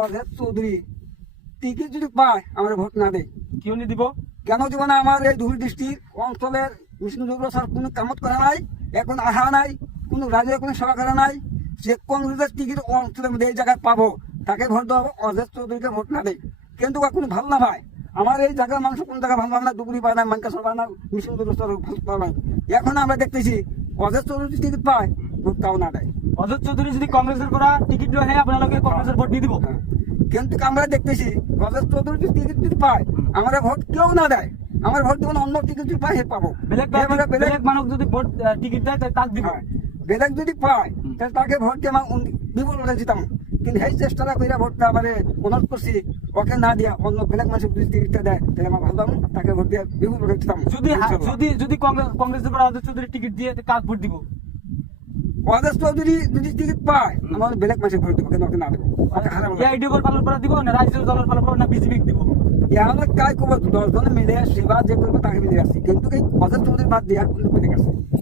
অজেদ Chowdhury ticket যদি পায় আমার ভোট না দেয়। কেউ নি দিব কেন দিব না? আমার এই ধুবড়ী ডিস্ট্রিক্ট অঞ্চলের বিষ্ণুযোগ্য স্যার কোনো কামত করা নাই, এখন আহা নাই, কোনো রাজ্যের কোনো সেবা করা নাই। যে কংগ্রেসের টিকিট অঞ্চলের মধ্যে এই জায়গায় পাবো তাকে ভোট দেওয়া হবে, অজেদ চৌধুরীকে ভোট না দেয়। কিন্তু কোনো ভালো না ভাই, আমার এই জায়গার মানুষ কোন জায়গায় ভালো পাবে না, দুপুরি পায় না, মানকাসর পায় না, বিষ্ণুযোগ্য স্যার ভালো পায় না। এখন আমরা দেখতেছি অজেদ চৌধুরী টিকিট পায়, ভোট তাও না দেয়। অজয় চৌধুরী যদি কংগ্রেসের করা টিকিট লয় হ্যাঁ আপনাকে কংগ্রেসের ভোট দিয়ে দিব। কিন্তু আমরা দেখতেছি অজেদ চৌধুরী যদি টিকিট যদি পায় আমার ভোট কেউ না দেয়। আমার ভোট দেবো অন্য টিকিট যদি পায় পাবো। বেলেগ মানুষ যদি ভোট টিকিট দেয় তাহলে তাকে দিব। বেলেগ যদি পায় তাহলে তাকে ভোট দিয়ে আমার বিপুল ভোটে দিতাম। কিন্তু এই চেষ্টাটা করে ভোটটা মানে অনুরোধ করছি ওকে না দিয়া অন্য বেলেগ মানুষ যদি টিকিটটা দেয় তাহলে আমার ভালো লাগবে, তাকে ভোট দিয়ে বিপুল ভোটে দিতাম। যদি কংগ্রেসের করা অজয় চৌধুরী টিকিট দিয়ে কাজ ভোট দিব। অজেদ চৌধুরী যদি টিকিট পায় আমার বেলেগ মানুষের ভোট দেবো, কেন ওকে না দেবো? এআইডি পালন করা দিব না রাজ্য দলের পালন করা না বিজেপি দিব। আমরা কাজ করবো 10 জনে মিলে সেবা যে করবো তাকে মিলে আসছি, কিন্তু এই অজেদ চৌধুরী বাদ দিয়া কোনো বেলেগ আছে।